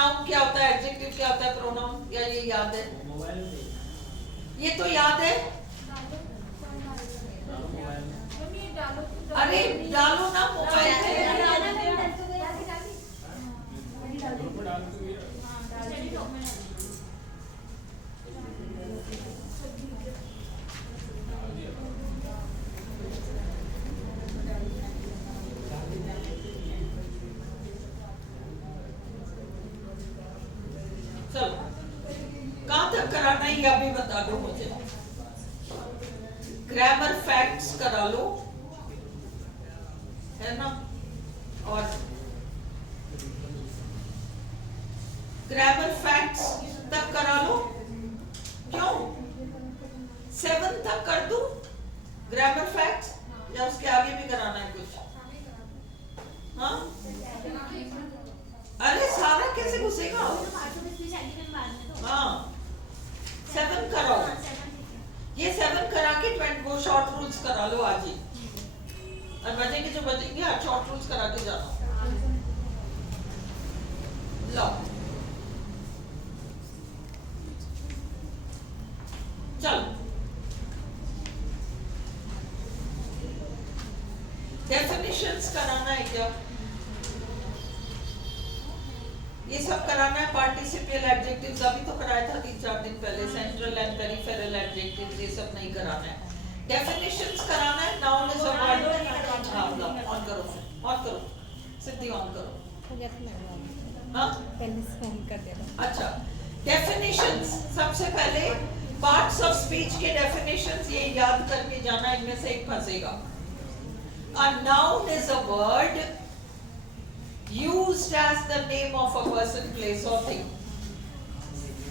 Noun क्या होता है, एडजेक्टिव क्या होता है, प्रोनाउन, या ये याद है? ये तो याद है। अरे डालो ना मोबाइल में। चलो कहाँ तक कराना है ये अभी बता दो मुझे। ग्रामर फैक्ट्स करा लो, है ना, और ग्रामर फैक्ट्स तक करा लो। क्यों 7 तक कर दूं ग्रामर फैक्ट्स, या उसके आगे भी कराना है कुछ? हाँ अरे सारा कैसे घुसेगा? हाँ 7 कराओ, ये 7 करा के 20 वो शॉर्ट रूल्स करा लो आज ही, और बचेंगे जो बचेंगे आज शॉर्ट रूल्स करा के जाना। लो चलो डेफिनेशंस कराना है क्या? ये सब कराना है। पार्टिसिपियल एडजेक्टिव्स अभी तो कराया था 3-4 दिन पहले। सेंट्रल एंड पेरिफेरल एडजेक्टिव्स ये सब नहीं कराना है। डेफिनेशंस कराना है। Noun is a word. हां ऑन करो, ऑन करो, सिद्धि ऑन करो। हां पहले से ऑन कर देना। अच्छा डेफिनेशंस, सबसे पहले पार्ट्स ऑफ स्पीच के डेफिनेशंस ये याद करके जाना, इनमें से एक फंसेगा। A noun is a word used as the name of a person, place or thing.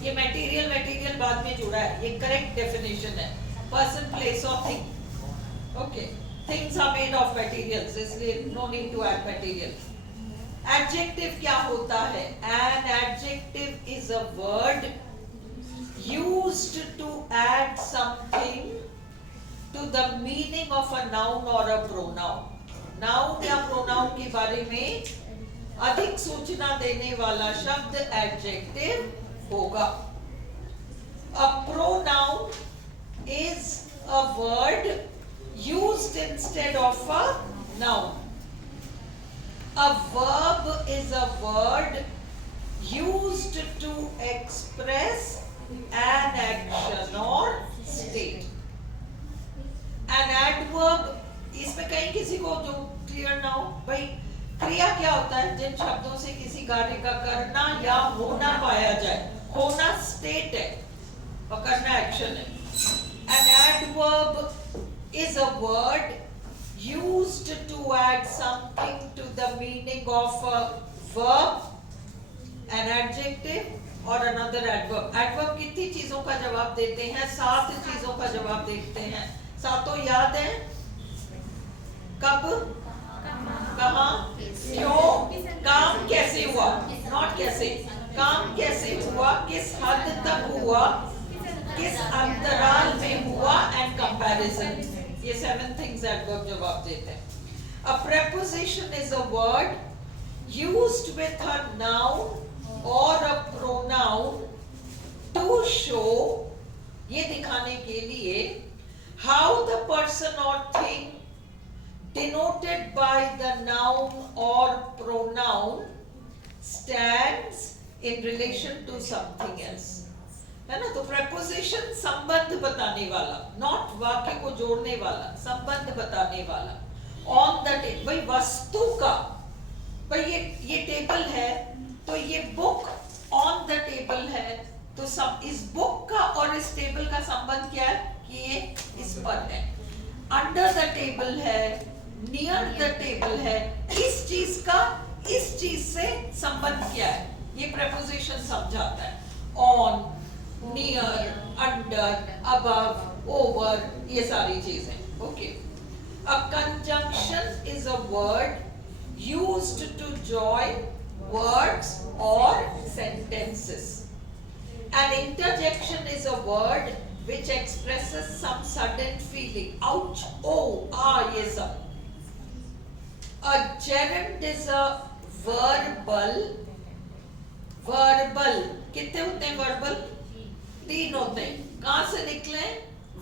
ये मटेरियल बाद में जुड़ा है, ये करेक्ट डेफिनेशन है। पर्सन, प्लेस और thing. Okay, things are made of materials, इसलिए no need to add material. Adjective क्या होता है? An adjective is a word used to add something to the meaning of a noun or a pronoun. Noun या pronoun के बारे में अधिक सूचना देने वाला शब्द एडजेक्टिव होगा। A pronoun is a word used instead of a noun. A verb is a word used to express an action or state. An adverb, इसमें कहीं किसी को जो क्लियर ना हो, भाई क्रिया क्या होता है? जिन शब्दों से किसी कार्य का करना या होना पाया जाए। होना स्टेट है और करना एक्शन है। An adverb is a word used to add something to the meaning of a verb, an adjective or another adverb. Adverb कितनी चीजों का जवाब देते हैं? 7 चीजों का जवाब देते हैं। सातों याद है? कब, कहाँ, क्यों, काम कैसे हुआ, नॉट कैसे, काम कैसे हुआ, किस हद तक हुआ, किस अंतराल में हुआ, एंड कंपैरिजन। ये 7 थिंग्स एडवर्ब जवाब देते हैं। A preposition is a word used with a noun or a pronoun to show, ये दिखाने के लिए, how the person or thing denoted by the noun or pronoun stands in relation to something else, है ना? तो preposition संबंध बताने वाला, not वाक्य को जोड़ने वाला, संबंध बताने वाला। on the table, भाई वस्तु का, भाई ये टेबल है तो ये बुक on the table है, तो सब इस बुक का और इस टेबल का संबंध क्या है कि ये इस पर है। under the table है, नियर द टेबल है, इस चीज का इस चीज से संबंध क्या है, ये preposition समझाता है। On, near, under, above, over, ये सारी चीजें। Okay, a conjunction is a word used to join words और sentences. An interjection is a word which expresses some sudden feeling, ouch, oh, ये सब। A gerund is a verbal, कितने होते हैं verbal? 3 होते हैं। कहां से निकले?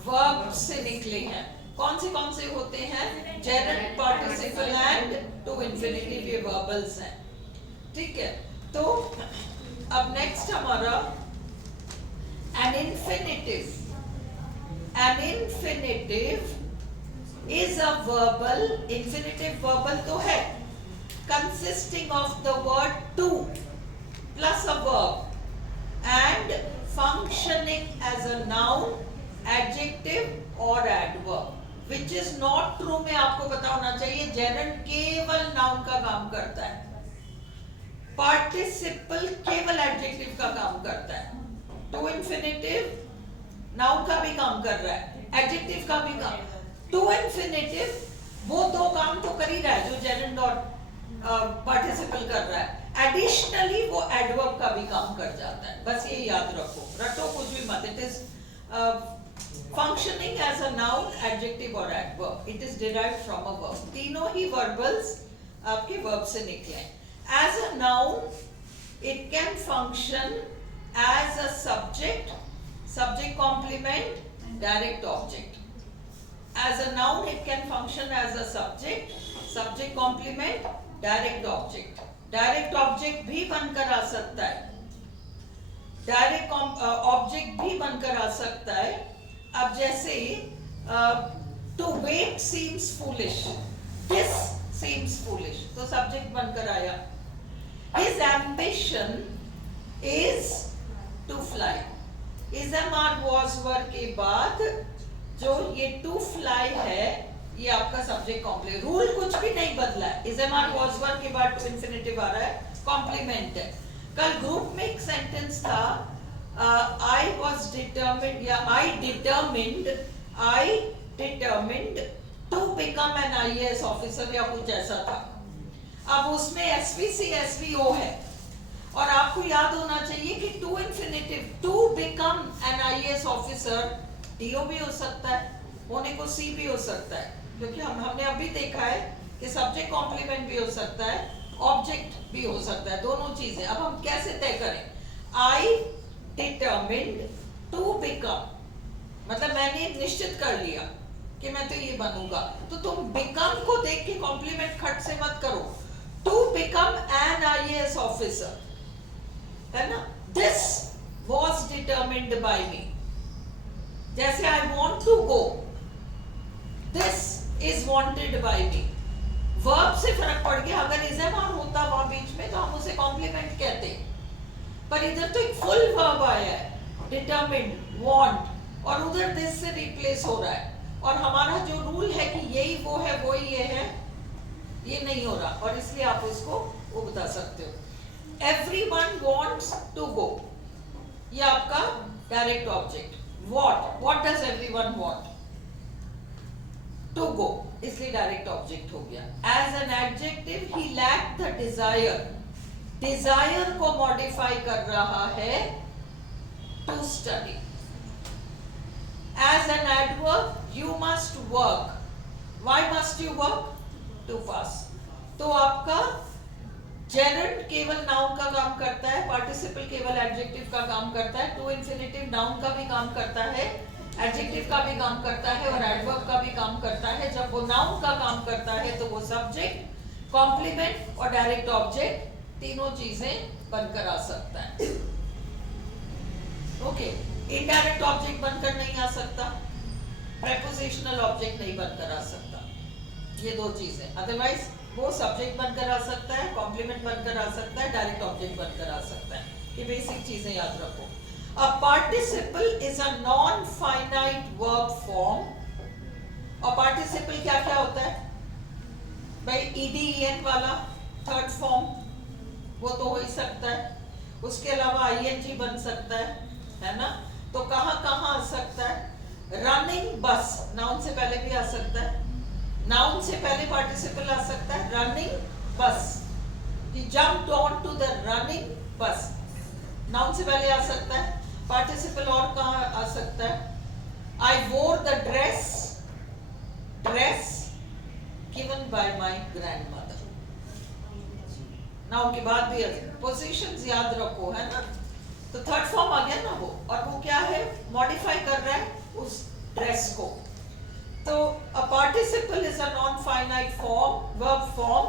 वर्ब से निकले हैं। कौन से होते हैं? Gerund, participle and to infinitive, ये वर्बल्स हैं। ठीक है, तो अब नेक्स्ट हमारा an infinitive. An infinitive is a verbal, infinitive verbal तो है, consisting of the word to plus a verb and functioning as a noun, adjective or adverb, which is not true में आपको पता होना चाहिए। gerund केवल noun का काम करता है, participle केवल adjective का काम करता है, to infinitive noun का भी काम कर रहा है, adjective का भी काम, to infinitive वो 2 काम तो कर ही रहा है जो gerund और पार्टिसिपल कर रहा है, एडिशनली वो एडवर्ब का भी काम कर जाता है। बस ये याद रखो, रटो कुछ भी मत। It is functioning as a noun, adjective और adverb, it is derived from a verb. तीनों ही वर्बल्स आपके वर्ब से निकले। As a noun it can function as a subject, subject complement, direct object. As a noun it can function as a subject, subject complement, direct object. Direct object भी बनकर आ सकता है, direct object भी बनकर आ सकता है। अब जैसे to wait seems foolish, this seems foolish, तो सब्जेक्ट बनकर आया। His ambition is to fly. Is am are was were के बाद जो ये टू फ्लाई है, ये आपका सब्जेक्ट कॉम्प्लीमेंट। रूल कुछ भी नहीं बदला है। इज़-एम-आर वॉज वर के बाद टू इंफिनिटिव आ रहा है, कॉम्प्लीमेंट है। कल ग्रुप में एक सेंटेंस था, आई वॉज डिटर्मिन्ड या I determined to become an IAS officer या कुछ ऐसा था। अब उसमें SVC SVO है और आपको याद होना चाहिए कि to infinitive, to become an IAS officer, DO भी हो सकता है, होने को C भी हो सकता है, क्योंकि हमने अभी देखा है कि सब्जेक्ट कॉम्प्लीमेंट भी हो सकता है, ऑब्जेक्ट भी हो सकता है, दोनों चीजें। अब हम कैसे तय करें? आई डिटर्मिन्ड टू बिकम, मतलब मैंने निश्चित कर लिया कि मैं तो ये बनूंगा, तो तुम बिकम को देख के कॉम्प्लीमेंट खट से मत करो। To become an IAS officer, है ना? This was determined by me. जैसे I want to go, this is wanted by me. Verb से फर्क पड़ गया। अगर इज़-एम-आर होता वहां बीच में तो हम उसे कॉम्प्लीमेंट कहते, पर इधर तो एक फुल वर्ब आया है, डिटरमिन्ड, वांट, और उधर दिस से रिप्लेस हो रहा है। और हमारा जो रूल है कि यही वो है वही ये है, ये नहीं हो रहा, और इसलिए आप उसको वो बता सकते हो। एवरीवन वांट्स टू गो, ये आपका direct object. What does everyone want? To go, इसलिए डायरेक्ट ऑब्जेक्ट हो गया। As an adjective he lacked the desire, desire को मॉडिफाई कर रहा है to study. As an adverb you must work, why must you work? To pass. तो आपका gerund केवल नाउन का काम करता है, पार्टिसिपल केवल एडजेक्टिव का काम करता है, टू इंफिनिटिव नाउन का भी काम करता है, एडजेक्टिव का भी काम करता है और एडवर्ब का भी काम करता है। जब वो नाउन का काम करता है तो वो सब्जेक्ट, कॉम्प्लीमेंट और डायरेक्ट ऑब्जेक्ट तीनों चीजें बनकर आ सकता है। ओके, इनडायरेक्ट ऑब्जेक्ट बनकर नहीं आ सकता, प्रेपोजिशनल ऑब्जेक्ट नहीं बनकर आ सकता, ये 2 चीजें। अदरवाइज वो सब्जेक्ट बनकर आ सकता है, कॉम्प्लीमेंट बनकर आ सकता है, डायरेक्ट ऑब्जेक्ट बनकर आ सकता है। ये बेसिक चीजें याद रखो। A participle is a non-finite verb form। और participle क्या क्या होता है भाई? ED-EN वाला थर्ड फॉर्म, वो तो हो ही सकता है। उसके अलावा ING बन सकता है ना? तो कहाँ कहाँ आ सकता है? रनिंग बस, नाउन से पहले भी आ सकता है, नाउन से पहले पार्टिसिपल आ सकता है। रनिंग बस, he jumped on to the running bus, noun से पहले आ सकता है। पार्टिसिपल और कहाँ आ सकता है? I wore the dress given by my grandmother। Noun के बाद भी पोजीशंस याद रखो, है ना। तो थर्ड फॉर्म आ गया ना वो, और वो क्या है, मॉडिफाई कर रहा है उस ड्रेस को। तो a participle is a non-finite form, verb form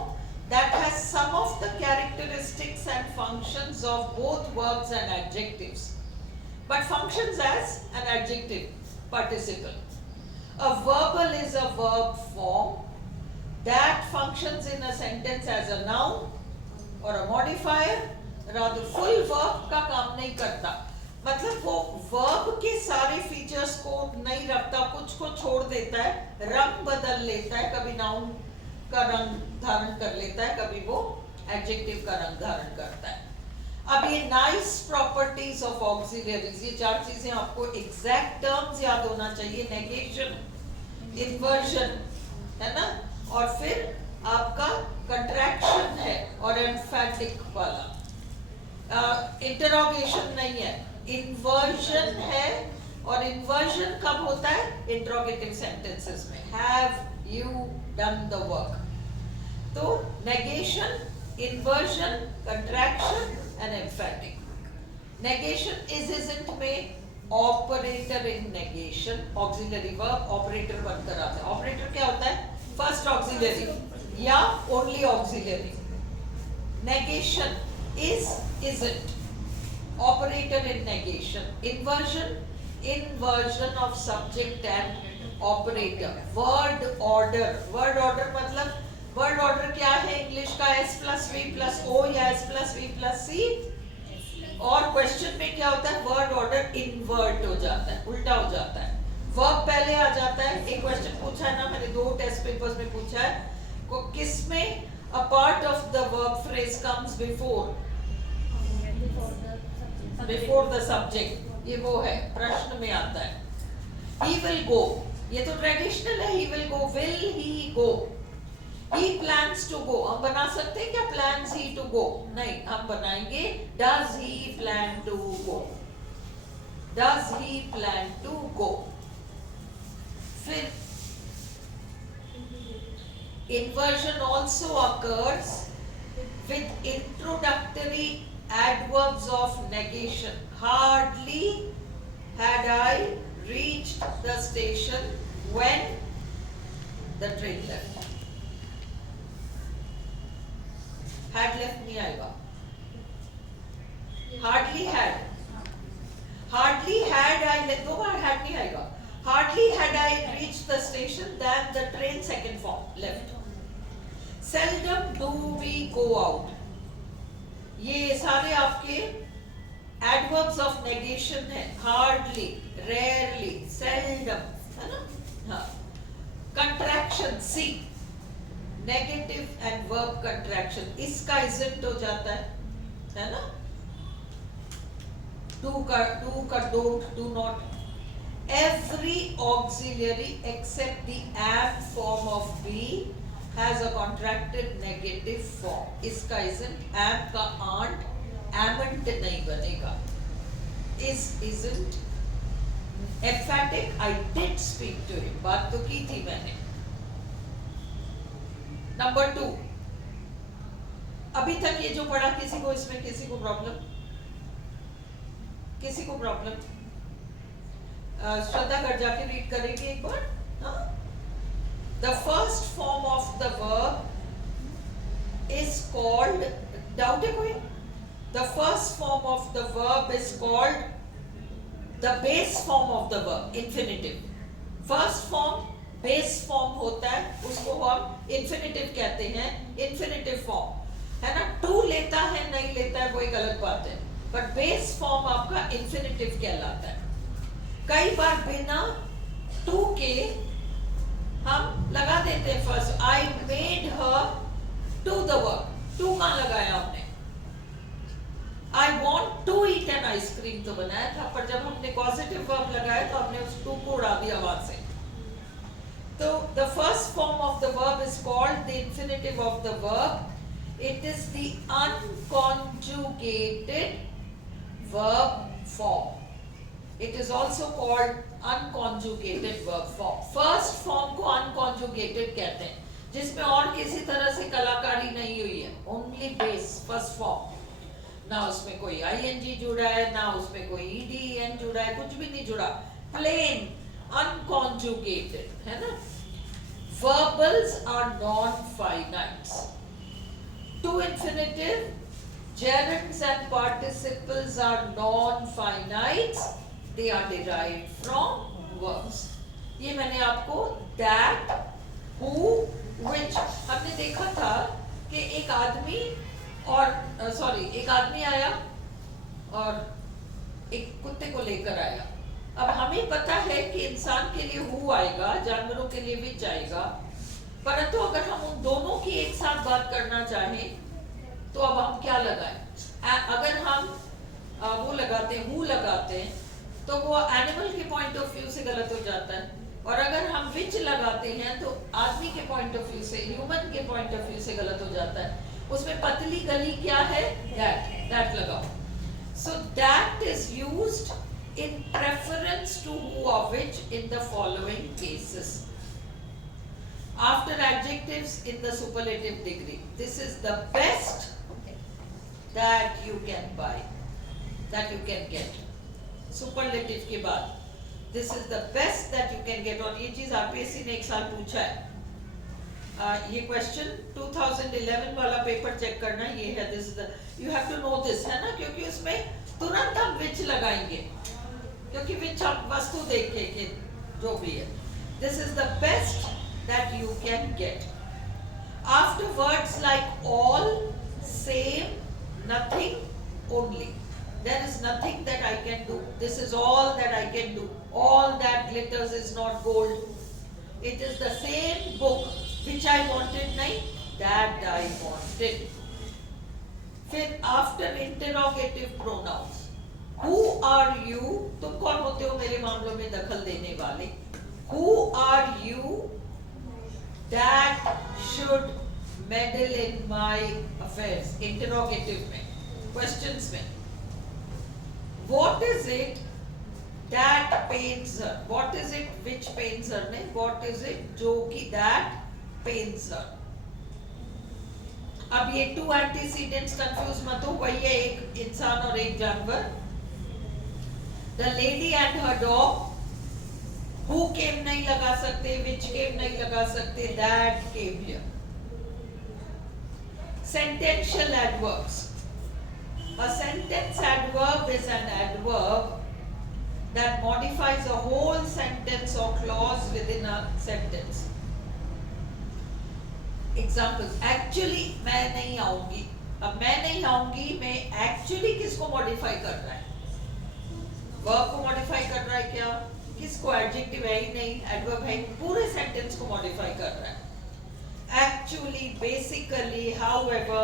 that has some of the characteristics and functions of both verbs and adjectives, but functions as an adjective participle. A verbal is a verb form that functions in a sentence as a noun or a modifier, rather full verb का काम नहीं करता, मतलब वो verb के सारे features को नहीं रखता, कुछ को छोड़ देता है, रंग बदल लेता है, कभी नाउन का रंग धारण कर लेता है, कभी वो एडजेक्टिव का रंग धारण करता है। अब ये नाइस प्रॉपर्टीज ऑफ ऑक्सिलरीज, ये चार चीजें आपको एग्जैक्ट टर्म्स याद होना चाहिए, नेगेशन, इन्वर्जन, है ना, और फिर आपका कंट्रैक्शन है और एम्फैटिक वाला, इंटरोगेशन नहीं है, इन्वर्जन है, और इन्वर्जन कब होता है, इंट्रोगेटिव सेंटेंसेस में, have you done the work. तो negation, inversion, contraction and emphatic. Negation is isn't में operator in negation, auxiliary verb operator बनकर आता है। ऑपरेटर क्या होता है, फर्स्ट ऑक्सिलरी या only auxiliary. Negation is, isn't, operator in negation. Inversion, inversion of subject and operator. Word order, word order मतलब word order क्या है इंग्लिश का, s plus v plus o या s plus v plus c, और question में क्या होता है, वर्ड ऑर्डर इन्वर्ट हो जाता है, उल्टा हो जाता है, वर्ब पहले आ जाता है। एक क्वेश्चन पूछा है ना मैंने, 2 टेस्ट पेपर्स में पूछा है, को किसमें a part of the verb phrase comes before the subject, ये वो है, प्रश्न में आता है। he will go, ये तो ट्रेडिशनल है, he will go, will he go, he plans to go, हम बना सकते हैं क्या plans he to go, नहीं, हम बनाएंगे does he plan to go, does he plan to go। फिर inversion also occurs with introductory adverbs of negation. Hardly had I reached the station when the train left. Had left नहीं आएगा, hardly had, hardly had I left, दो बार had नहीं आएगा, hardly had I reached the station than the train, second form, left। seldom do we go out, ये सारे आपके adverbs of negation है, hardly, rarely, seldom, है ना, हाँ। contraction, see, negative and verb contraction, इसका isn't हो जाता है ना, do का don't, do not। every auxiliary except the am form of be has a contracted negative form, इसका isn't, am का aren't, amn't नहीं बनेगा, is, isn't, emphatic, I did speak to him, बात तो की थी मैंने। नंबर 2, अभी तक ये जो पढ़ा, किसी को इसमें, किसी को प्रॉब्लम, किसी को प्रॉब्लम, श्रद्धा घर जाके रीड करेगी एक बार, हाँ। The first form of the verb is called, doubt है कोई? The first form of the verb is called the base form of the verb, infinitive। First form base form होता है, उसको हम infinitive कहते हैं, infinitive form, है ना। to लेता है नहीं लेता है वो एक अलग बात है, but base form आपका infinitive कहलाता है। कई बार बिना to के हम लगा देते हैं first, I made her do the work, to कहाँ लगाया हमने, I want to eat an ice cream तो बनाया था, पर जब हमने causative verb लगाया तो हमने उस to को उड़ा दिया वहां से। तो the first form of the verb is called the infinitive of the verb, it is the unconjugated verb form, it is also called unconjugated verb form। first form को unconjugated कहते हैं, जिसमें और किसी तरह से कलाकारी नहीं हुई है, ओनली बेस फर्स्ट फॉर्म, ना उसमें कोई आईएनजी जुड़ा है, ना उसमें कोई ईडीएन जुड़ा है, कुछ भी नहीं जुड़ा, प्लेन अनकॉन्जुगेटेड है ना। Verbals are non-finites. To infinitive, gerunds and participles are non-finites. They are derived from verbs. ये मैंने आपको that, who, which हमने देखा था कि एक आदमी और एक आदमी आया और एक कुत्ते को लेकर आया। अब हमें पता है कि इंसान के लिए हु आएगा, जानवरों के लिए विच आएगा, परंतु अगर हम उन दोनों की एक साथ बात करना चाहें तो अब हम क्या लगाएं? अगर हम वो लगाते हैं, हु लगाते हैं, तो वो एनिमल के पॉइंट ऑफ व्यू से गलत हो जाता है, और अगर हम विच लगाते हैं तो आदमी के पॉइंट ऑफ व्यू से, ह्यूमन के पॉइंट ऑफ व्यू से गलत हो जाता है। उसमें पतली गली क्या है? दैट लगाओ। So that is used in preference to who or which in the following cases. After adjectives in the superlative degree, this is the best that you can buy, that you can get. Superlative के बाद, this is the best that you can get. और ये चीज RPSC ने एक साल पूछा है। ये क्वेश्चन 2011 वाला पेपर चेक करना, ये है, this is the, you have to know this, है ना, क्योंकि उसमें तुरंत हम विच लगाएंगे, क्योंकि विच हम वस्तु देख के जो भी है। This is the best that you can get. After words like all, same, nothing, only, there is nothing that I can do, this is all that I can do, all that glitters is not gold, it is the same book which I wanted, nahi, that I wanted. फिर after interrogative pronouns, who are you, तुम कौन होते हो मेरे मामलों में दखल देने वाले, who are you that should meddle in my affairs, interrogative में, questions में, what is it that pains her, what is it which pains her, नहीं, what is it जो कि that pains her। अब ये टू एंटीसीडेंट्स कंफ्यूज मत हो, वही है एक इंसान और एक जानवर। The lady and her dog, who came नहीं लगा सकते, विच केम नहीं लगा सकते, that came here. Sentential adverbs, a sentence adverb is an adverb that modifies a whole sentence or clause within a sentence. Examples, actually मैं नहीं आऊंगी, अब मैं नहीं आऊंगी में actually किसको modify कर रहा है? verb को modify कर रहा है क्या? किसको? adjective है ही नहीं, adverb है, पूरे sentence को modify कर रहा है। actually, basically, however,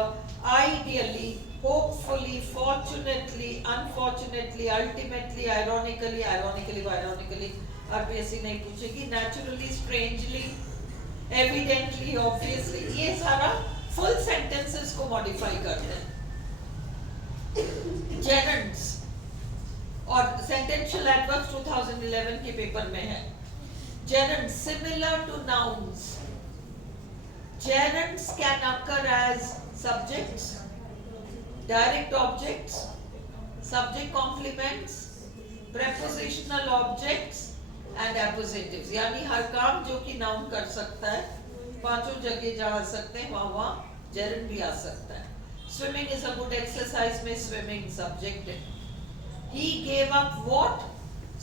ideally, hopefully, fortunately, unfortunately, ultimately, ironically, RPSC नहीं पूछेगी, naturally, strangely, evidently, obviously, ये सारा full sentences को modify करते हैं। gerunds और sentential adverbs 2011 के पेपर में है। gerunds similar to nouns. Gerunds can occur as subjects, direct objects, subject complements, prepositional objects and appositives, यानी हर काम जो कि नाउन कर सकता है, पांचों जगह जा सकते हैं, वहाँ gerund भी आ सकता है। Swimming is a good exercise में swimming subject है। He gave up what?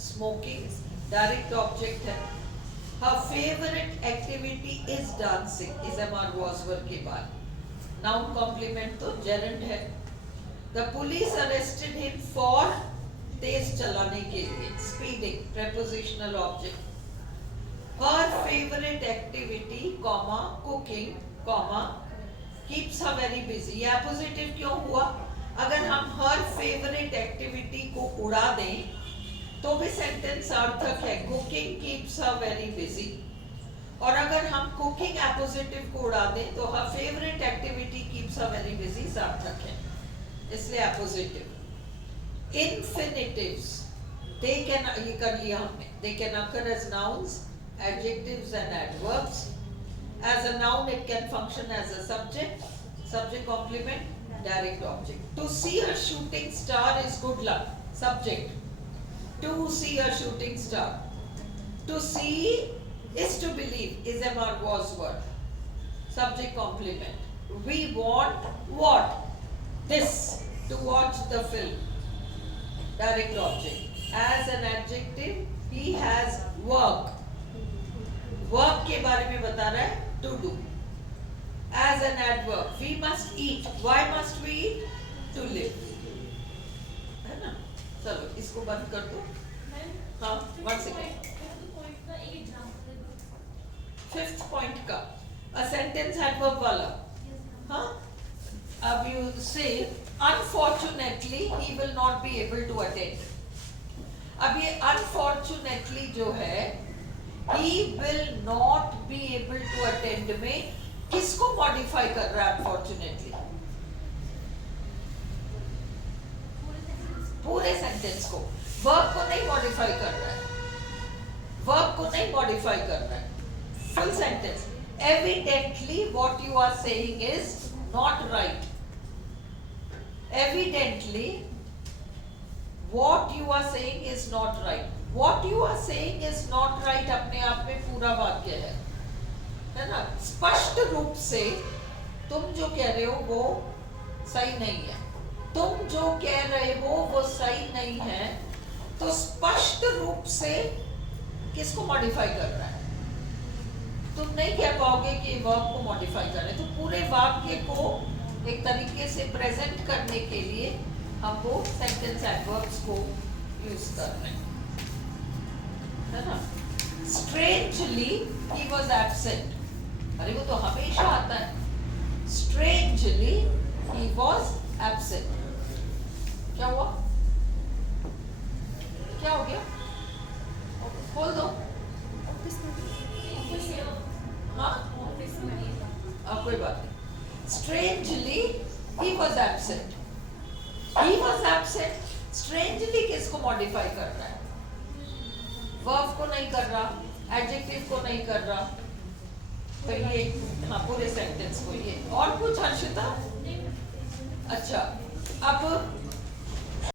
Smoking, direct object है। Her favorite activity is dancing, is MR Boswell के बाद, noun complement तो gerund है। The police arrested him for तेज चलाने के लिए, speeding, prepositional object। Her favorite activity, comma, cooking, comma, keeps her very busy। ये appositive क्यों हुआ? अगर हम her favorite activity को उड़ा दें तो भी सेंटेंस सार्थक है, cooking keeps her very busy. और अगर हम कुकिंग एपोजिटिव को उड़ा दें तो हर favourite activity keeps her very busy सार्थक है, इसलिए एपोजिटिव। इन्फिनिटिव्स, दे कैन, ये कर लिया हमने, they can occur as nouns, adjectives and adverbs As a noun, it can function as a subject, subject complement, direct object. To see a shooting star is good luck. Subject. To see a shooting star. To see is to believe. Is a was word. Subject complement. We want what? This. To watch the film. Direct object. As an adjective, he has work. Work के बारे में बता रहा है. To do. As an adverb, we must eat. Why must we eat? To live. है ना? चलो इसको बंद कर दो. हाँ, 1 second. Fifth point का a sentence adverb वाला. हाँ? अब you say unfortunately he will not be able to attend. अब ये unfortunately जो है he will not be able to attend में किसको modify कर रहा है unfortunately? पूरे sentence को. verb को नहीं modify कर रहा है. verb को नहीं modify कर रहा है. full sentence. Evidently what you are saying is not right. Evidently what you are saying is not right. What you are saying is not right अपने आप में पूरा वाक्य है ना? स्पष्ट रूप से तुम जो कह रहे हो वो सही नहीं है. तुम जो कह रहे हो वो सही नहीं है. तो स्पष्ट रूप से किसको मॉडिफाई कर रहा है? तुम नहीं कह पाओगे कि वर्ब को मॉडिफाई कर रहे हैं. तो पूरे वाक्य को एक तरीके से प्रेजेंट करने के लिए हम वो सेंटेंस एडवर्ब्स को यूज कर रहे हैं, है ना? Strangely he was absent. अरे वो तो हमेशा आता है. Strangely he was absent. क्या हुआ? क्या हो गया? खोल दो. हाँ? अब कोई बात नहीं. Strangely he was absent. He was absent. Strangely किसको मॉडिफाई कर रहा है? वर्ब को नहीं कर रहा, एडजेक्टिव को नहीं कर रहा. तो ये हाँ पूरे सेंटेंस को ये. और कुछ हर्षिता? अच्छा अब